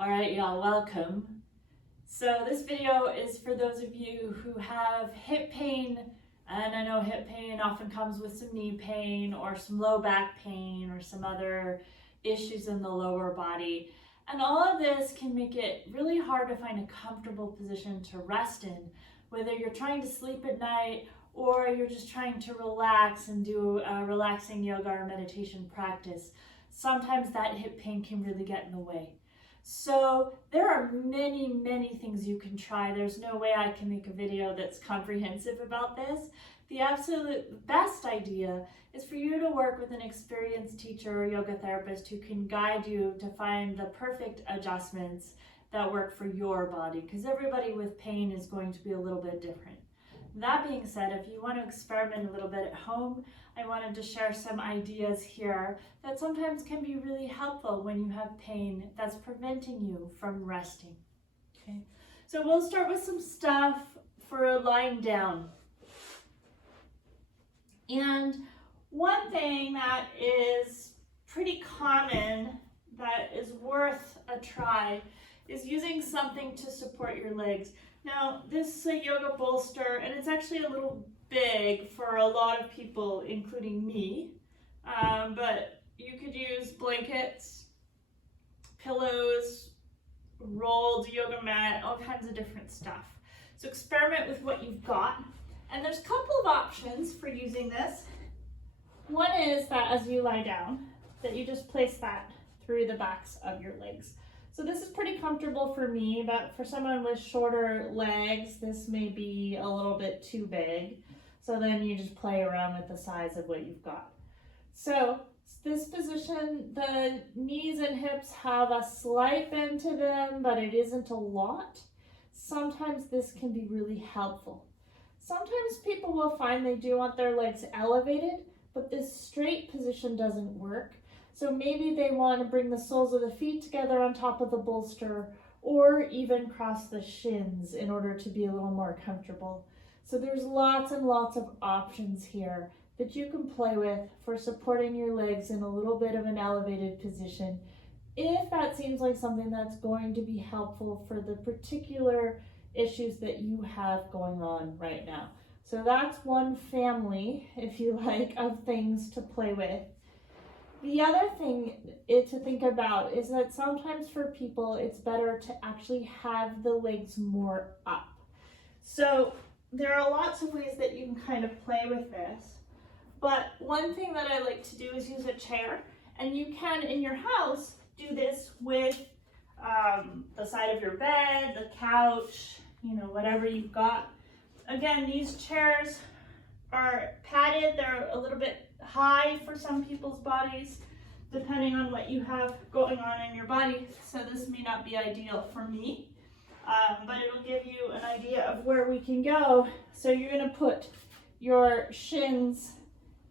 All right, y'all, welcome. So this video is for those of you who have hip pain, and I know hip pain often comes with some knee pain or some low back pain or some other issues in the lower body. And all of this can make it really hard to find a comfortable position to rest in, whether you're trying to sleep at night or you're just trying to relax and do a relaxing yoga or meditation practice. Sometimes that hip pain can really get in the way. So there are many things you can try. There's no way I can make a video that's comprehensive about this. The absolute best idea is for you to work with an experienced teacher or yoga therapist who can guide you to find the perfect adjustments that work for your body, because everybody with pain is going to be a little bit different. That being said, if you want to experiment a little bit at home, I wanted to share some ideas here that sometimes can be really helpful when you have pain that's preventing you from resting. Okay, so we'll start with some stuff for lying down. And one thing that is pretty common that is worth a try is using something to support your legs. Now, this is a yoga bolster, and it's actually a little big for a lot of people, including me, but you could use blankets, pillows, rolled yoga mat, all kinds of different stuff. So experiment with what you've got. And there's a couple of options for using this. One is that as you lie down, that you just place that through the backs of your legs. So this is pretty comfortable for me, but for someone with shorter legs, this may be a little bit too big. So then you just play around with the size of what you've got. So this position, the knees and hips have a slight bend to them, but it isn't a lot. Sometimes this can be really helpful. Sometimes people will find they do want their legs elevated, but this straight position doesn't work. So maybe they want to bring the soles of the feet together on top of the bolster, or even cross the shins in order to be a little more comfortable. So there's lots and lots of options here that you can play with for supporting your legs in a little bit of an elevated position, if that seems like something that's going to be helpful for the particular issues that you have going on right now. So that's one family, if you like, of things to play with. The other thing to think about is that sometimes for people it's better to actually have the legs more up. So there are lots of ways that you can kind of play with this, but one thing that I like to do is use a chair, and you can in your house do this with the side of your bed, the couch, whatever you've got. Again, these chairs are padded, they're a little bit high for some people's bodies, depending on what you have going on in your body. So this may not be ideal for me, but it'll give you an idea of where we can go. So you're gonna put your shins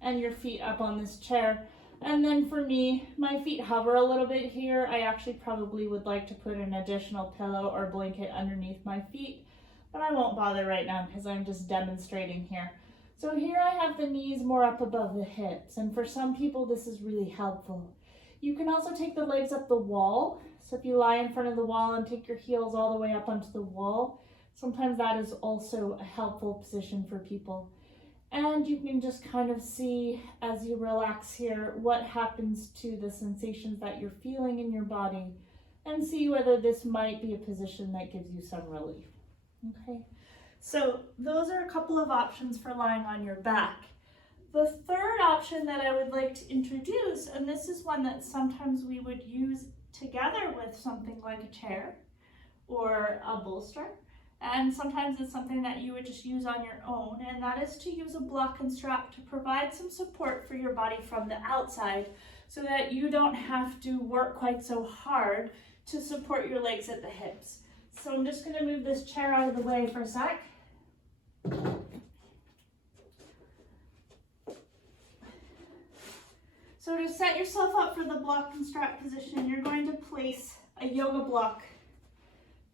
and your feet up on this chair. And then for me, my feet hover a little bit here. I actually probably would like to put an additional pillow or blanket underneath my feet, but I won't bother right now because I'm just demonstrating here. So here I have the knees more up above the hips, and for some people this is really helpful. You can also take the legs up the wall. So if you lie in front of the wall and take your heels all the way up onto the wall, sometimes that is also a helpful position for people. And you can just kind of see as you relax here what happens to the sensations that you're feeling in your body, and see whether this might be a position that gives you some relief. Okay. So those are a couple of options for lying on your back. The third option that I would like to introduce, and this is one that sometimes we would use together with something like a chair or a bolster, and sometimes it's something that you would just use on your own, and that is to use a block and strap to provide some support for your body from the outside so that you don't have to work quite so hard to support your legs at the hips. So I'm just going to move this chair out of the way for a sec. So to set yourself up for the block and strap position, you're going to place a yoga block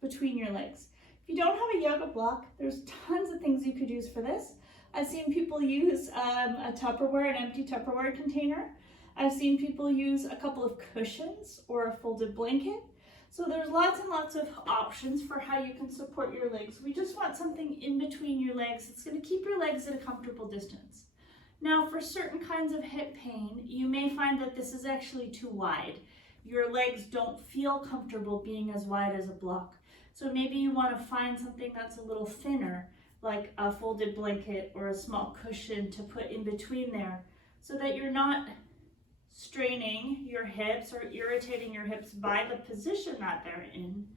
between your legs. If you don't have a yoga block, there's tons of things you could use for this. I've seen people use a Tupperware, an empty Tupperware container. I've seen people use a couple of cushions or a folded blanket. So there's lots and lots of options for how you can support your legs. We just want something in between your legs that's going to keep your legs at a comfortable distance. Now, for certain kinds of hip pain, you may find that this is actually too wide. Your legs don't feel comfortable being as wide as a block. So maybe you want to find something that's a little thinner, like a folded blanket or a small cushion to put in between there, so that you're not straining your hips or irritating your hips by the position that they're in,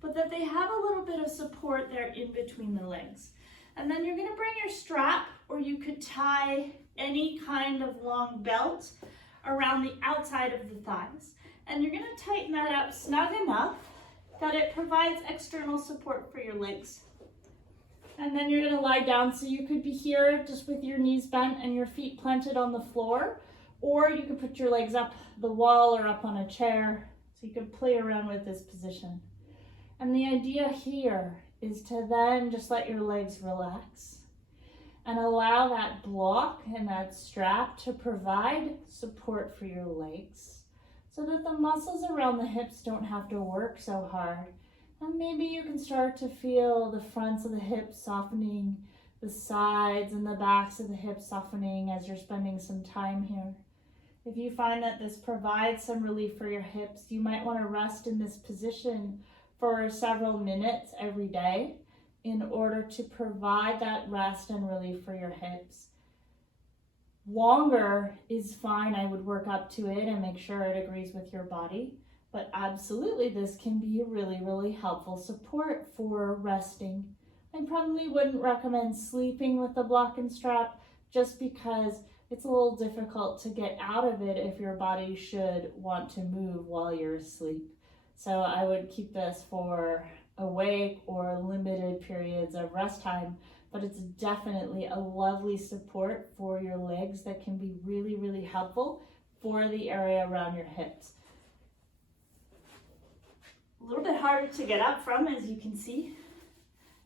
but that they have a little bit of support there in between the legs. And then you're going to bring your strap, or you could tie any kind of long belt around the outside of the thighs. And you're going to tighten that up snug enough that it provides external support for your legs. And then you're going to lie down, so you could be here just with your knees bent and your feet planted on the floor, or you could put your legs up the wall or up on a chair, so you can play around with this position. And the idea here is to then just let your legs relax and allow that block and that strap to provide support for your legs so that the muscles around the hips don't have to work so hard. And maybe you can start to feel the fronts of the hips softening, the sides and the backs of the hips softening as you're spending some time here. If you find that this provides some relief for your hips, you might want to rest in this position for several minutes every day in order to provide that rest and relief for your hips. Longer is fine. I would work up to it and make sure it agrees with your body. But absolutely, this can be a really, really helpful support for resting. I probably wouldn't recommend sleeping with the block and strap, just because it's a little difficult to get out of it if your body should want to move while you're asleep. So I would keep this for awake or limited periods of rest time, but it's definitely a lovely support for your legs that can be really, really helpful for the area around your hips. A little bit harder to get up from, as you can see.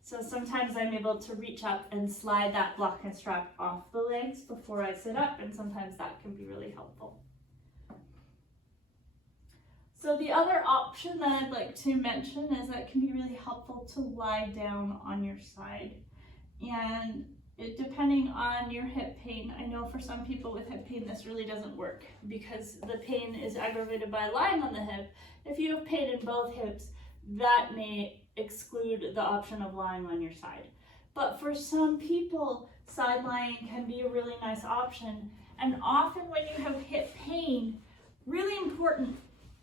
So sometimes I'm able to reach up and slide that block and strap off the legs before I sit up, and sometimes that can be really helpful. So the other option that I'd like to mention is that it can be really helpful to lie down on your side. And depending on your hip pain, I know for some people with hip pain this really doesn't work because the pain is aggravated by lying on the hip. If you have pain in both hips, that may exclude the option of lying on your side. But for some people, side lying can be a really nice option. And often when you have hip pain, really important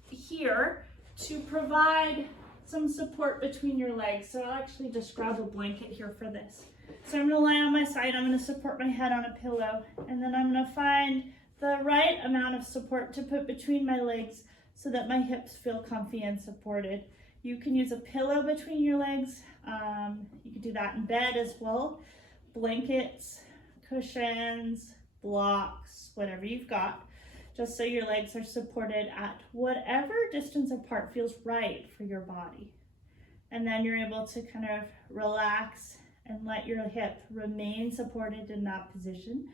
here to provide some support between your legs. So I'll actually just grab a blanket here for this. So I'm going to lie on my side, I'm going to support my head on a pillow, and then I'm going to find the right amount of support to put between my legs so that my hips feel comfy and supported. You can use a pillow between your legs. You can do that in bed as well. Blankets, cushions, blocks, whatever you've got, just so your legs are supported at whatever distance apart feels right for your body. And then you're able to kind of relax and let your hip remain supported in that position.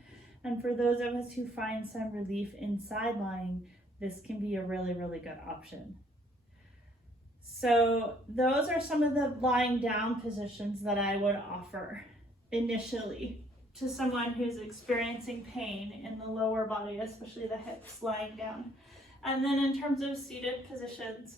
And for those of us who find some relief in side lying, this can be a really, really good option. So those are some of the lying down positions that I would offer initially to someone who's experiencing pain in the lower body, especially the hips lying down. And then in terms of seated positions,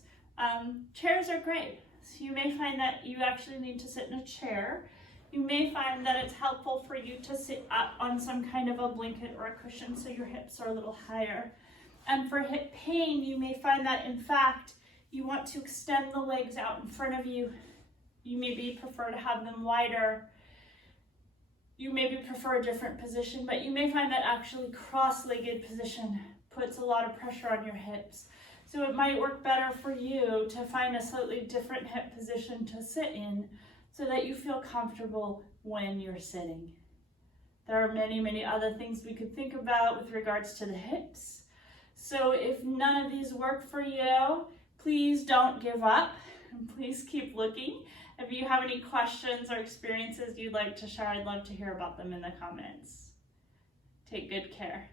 chairs are great. So you may find that you actually need to sit in a chair. You may find that it's helpful for you to sit up on some kind of a blanket or a cushion so your hips are a little higher. And for hip pain, you may find that in fact, you want to extend the legs out in front of you. You maybe prefer to have them wider. You maybe prefer a different position, but you may find that actually cross-legged position puts a lot of pressure on your hips. So it might work better for you to find a slightly different hip position to sit in so that you feel comfortable when you're sitting. There are many, many other things we could think about with regards to the hips. So if none of these work for you, please don't give up, and please keep looking. If you have any questions or experiences you'd like to share, I'd love to hear about them in the comments. Take good care.